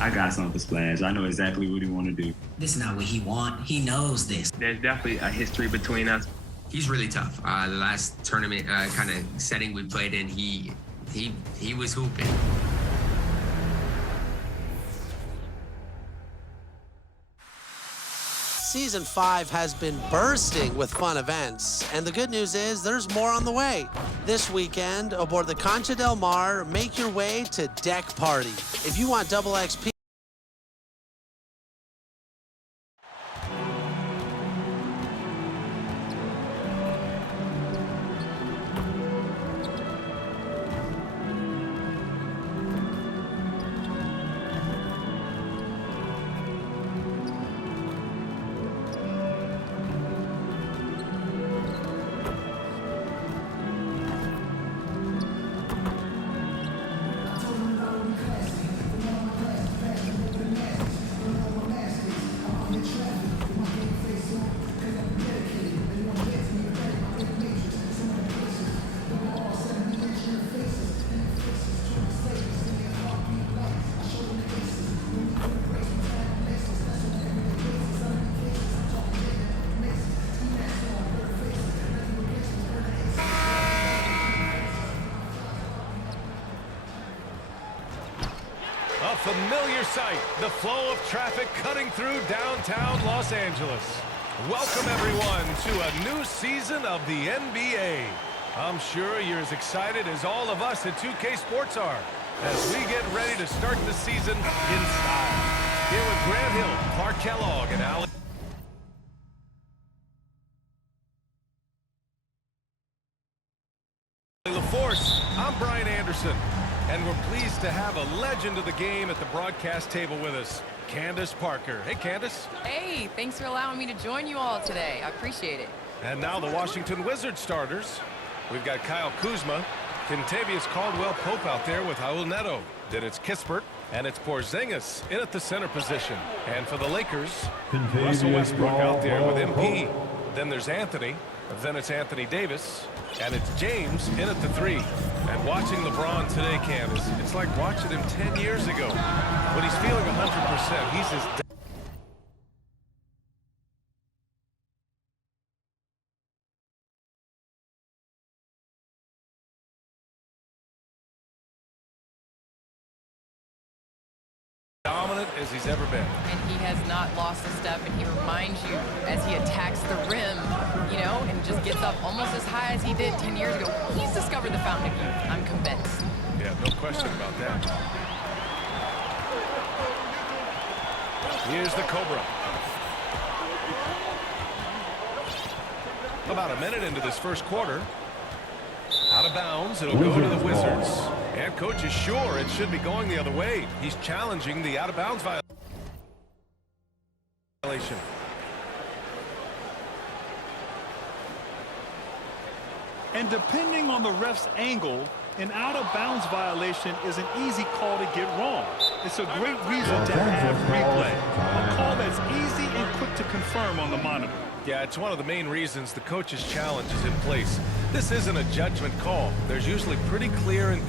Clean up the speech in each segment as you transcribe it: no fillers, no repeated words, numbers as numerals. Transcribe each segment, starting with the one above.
I got something for Splash. I know exactly what he want to do. This is not what he want. He knows this. There's definitely a history between us. He's really tough. The last tournament kind of setting we played in, he was hooping. Season 5 has been bursting with fun events, and the good news is there's more on the way. This weekend, aboard the Concha del Mar, make your way to Deck Party. If you want double XP, A familiar sight, the flow of traffic cutting through downtown Los Angeles. Welcome, everyone, to a new season of the NBA. I'm sure you're as excited as all of us at 2K Sports are as we get ready to start the season in style. Here with Grant Hill, Clark Kellogg, and Alex. LaForce, I'm Brian Anderson, and we're pleased to have a legend of the game at the broadcast table with us, Candace Parker. Hey, Candace. Hey, thanks for allowing me to join you all today. I appreciate it. And now the Washington Wizards starters. We've got Kyle Kuzma, Kentavious Caldwell-Pope out there with Raul Neto. Then it's Kispert, and it's Porzingis in at the center position. And for the Lakers, Russell Westbrook out there with MP. Then there's Anthony. Then it's Anthony Davis. And it's James in at the 3. And watching LeBron today, Candace, it's like watching him 10 years ago. When he's feeling 100%, he's as dominant as he's ever been. And he has not lost a step, and he reminds you as he attacks the rim, you know, and just gets up almost as high as he did 10 years ago. He's discovered the fountain of youth. I'm convinced. Yeah, no question about that. Here's the Cobra. About a minute into this first quarter. Out of bounds, it'll go to the Wizards. And coach is sure it should be going the other way. He's challenging the out-of-bounds violation. And depending on the ref's angle, an out-of-bounds violation is an easy call to get wrong. It's a great reason to have replay. A call that's easy and quick to confirm on the monitor. Yeah, it's one of the main reasons the coach's challenge is in place. This isn't a judgment call. There's usually pretty clear and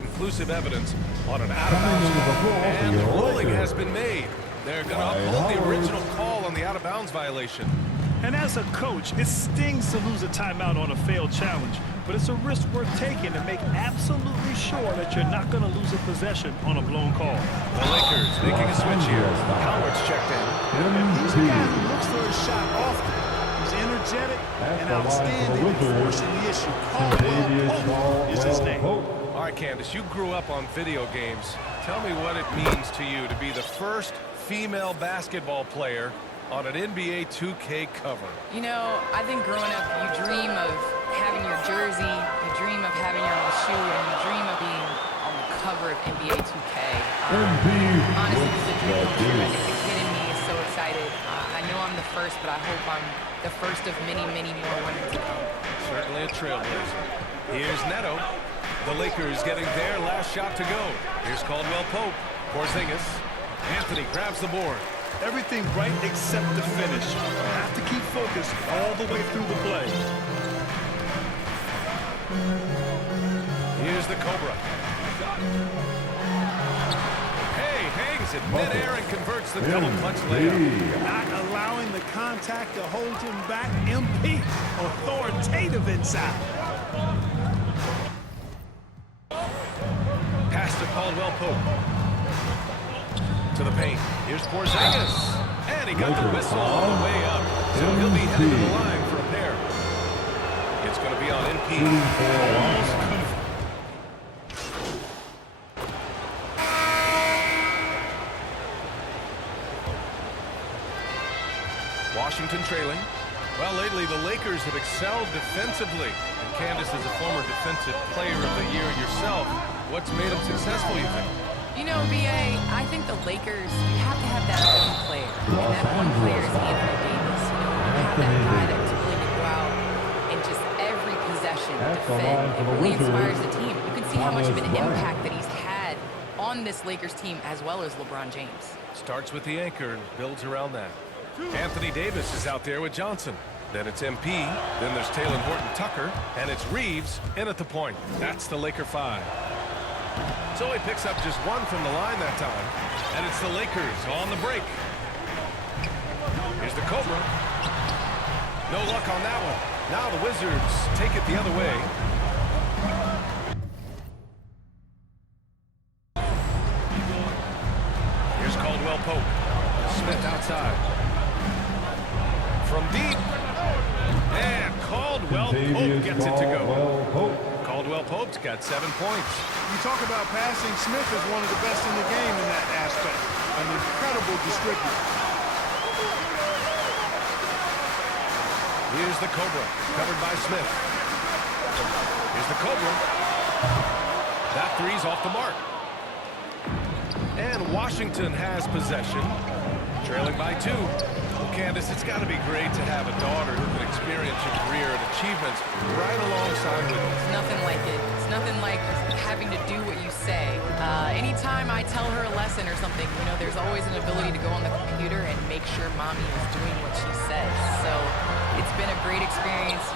conclusive evidence on an out-of-bounds call. And the ruling has been made. They're going to uphold the original call on the out-of-bounds violation. And as a coach, it stings to lose a timeout on a failed challenge, but it's a risk worth taking to make absolutely sure that you're not going to lose a possession on a blown call. The Lakers making a switch here. Howard's checked in. And he's a guy who looks for his shot often. He's energetic and outstanding in forcing the issue. Caldwell-Pope is his name. All right, Candace, you grew up on video games. Tell me what it means to you to be the first female basketball player on an NBA 2K cover. You know, I think growing up, you dream of having your jersey, you dream of having your own shoe, and you dream of being on the cover of NBA 2K. Honestly, it's a dream come true. I think the kid in me is so excited excited. I know I'm the first, but I hope I'm the first of many, many more women to come. Certainly a trailblazer. Here's Neto. The Lakers getting their last shot to go. Here's Caldwell Pope. Porzingis. Anthony grabs the board. Everything right except the finish. Have to keep focused all the way through the play. Here's the Cobra. Hey, hangs it midair and converts the double clutch layup. Not allowing the contact to hold him back. MP, authoritative inside. Pass to Caldwell Pope. To the paint. Here's Porzingis. And he got the whistle on the way up. So he'll be headed to the line for a pair. It's going to be on NP. Washington trailing. Well, lately the Lakers have excelled defensively. And Candace is a former defensive player of the year yourself. What's made them successful, you think? You know, B.A., I think the Lakers, you have to have that one player. And that one player is Anthony Davis. You know, you have that guy that's willing to go out and just every possession defend. It really inspires the team. You can see how much of an impact that he's had on this Lakers team as well as LeBron James. Starts with the anchor and builds around that. Anthony Davis is out there with Johnson. Then it's MP. Then there's Taylor Horton Tucker. And it's Reeves in at the point. That's the Laker 5. So he picks up just one from the line that time. And it's the Lakers on the break. Here's the Cobra. No luck on that one. Now the Wizards take it the other way. Here's Caldwell Pope. Smith outside. From deep. And Caldwell Pope gets it to go. Caldwell Pope's got 7 points. You talk about passing, Smith is one of the best in the game in that aspect. An incredible distributor. Here's the Cobra, covered by Smith. Here's the Cobra. That three's off the mark. And Washington has possession, trailing by 2. Well, Candace, it's got to be great to have a daughter who can experience your career and achievements right alongside with you. It's nothing like it. It's nothing like having to do what you say. Anytime I tell her a lesson or something, you know, there's always an ability to go on the computer and make sure mommy is doing what she says. So it's been a great experience.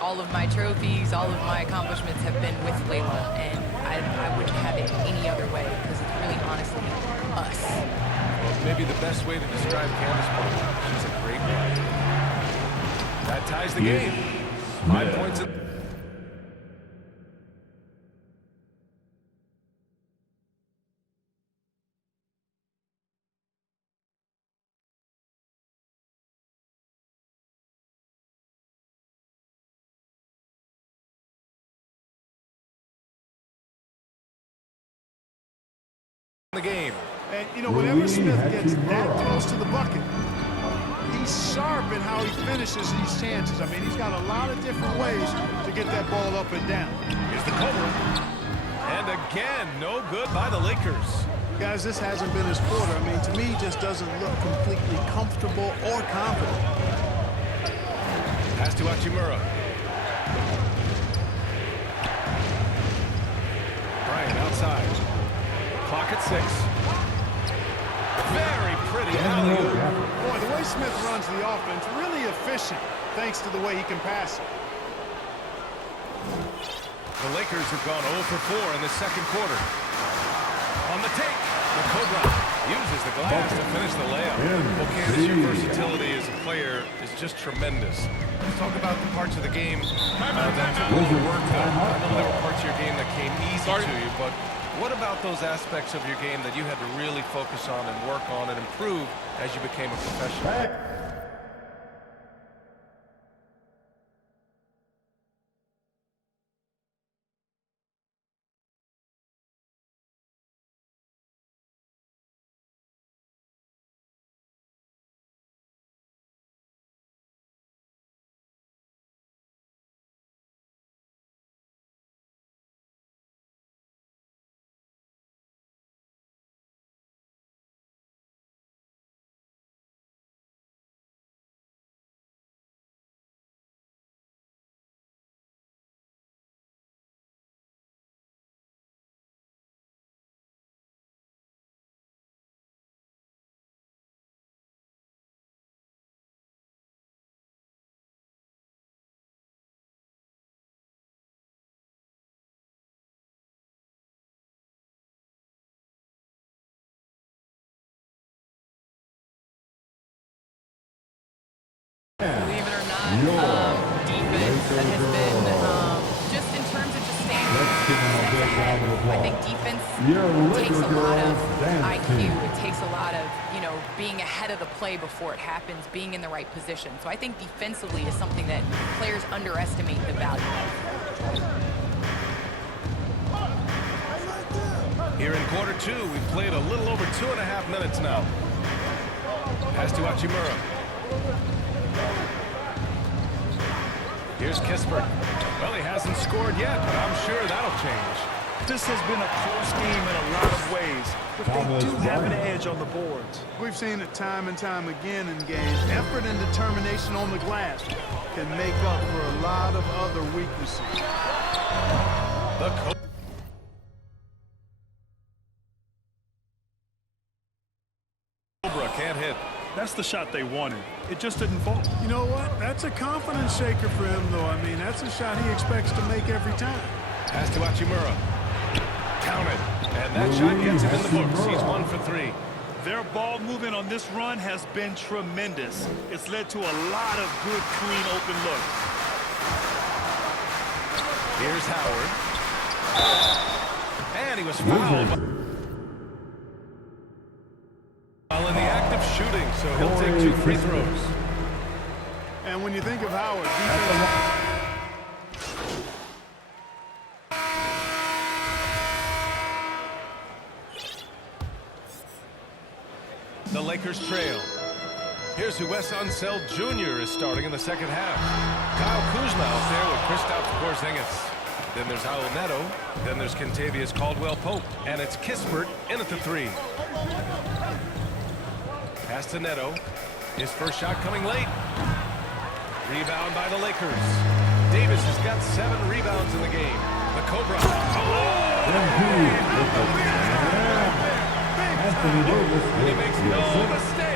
All of my trophies, all of my accomplishments have been with Layla, and I wouldn't have it any other way because it's really honestly us. Well, maybe the best way to describe Candace Parker. She's a great player. That ties the game. 5 points. The game. And, you know, whenever Smith gets that close to the bucket, he's sharp in how he finishes these chances. I mean, he's got a lot of different ways to get that ball up and down. Here's the Cobra. And again, no good by the Lakers. Guys, this hasn't been his quarter. I mean, to me, he just doesn't look completely comfortable or confident. Pass to Hachimura. Bryant outside. Clock at 6. Very pretty alley-oop. Boy, the way Smith runs the offense, really efficient, thanks to the way he can pass it. The Lakers have gone 0 for 4 in the second quarter. On the take, the Cobra uses the glass to finish the layup. Well, Candace, your versatility as a player is just tremendous. Let's talk about the parts of the game that took a little work. I know there were parts of your game that came easy to you, but what about those aspects of your game that you had to really focus on and work on and improve as you became a professional? Believe it or not, defense that has been, just in terms of just staying steps ahead. I think defense takes a lot of IQ. It takes a lot of, being ahead of the play before it happens, being in the right position. So I think defensively is something that players underestimate the value of. Here in quarter two, we've played a little over 2.5 minutes now. Pass to Hachimura. Here's Kispert. Well, he hasn't scored yet, but I'm sure that'll change. This has been a close game in a lot of ways, but they do have an edge on the boards. We've seen it time and time again in games. Effort and determination on the glass can make up for a lot of other weaknesses. The Cobra can't hit. That's the shot they wanted. It just didn't fall. You know what? That's a confidence shaker for him, though. I mean, that's a shot he expects to make every time. Pass to Hachimura. Counted. And that shot gets him in the books. He's 1 for 3. Their ball movement on this run has been tremendous. It's led to a lot of good, clean, open looks. Here's Howard. And he was fouled. While in the act of shooting, so he'll take 2 free throws. And when you think of Howard, defense... The Lakers trail. Here's who Wes Unseld Jr. is starting in the second half. Kyle Kuzma out there with Kristaps Porzingis. Then there's Raul Neto. Then there's Kentavious Caldwell-Pope. And it's Kispert in at the 3. Pass to Neto. His first shot coming late. Rebound by the Lakers. Davis has got 7 rebounds in the game. The Cobra. Oh! And he makes no mistake.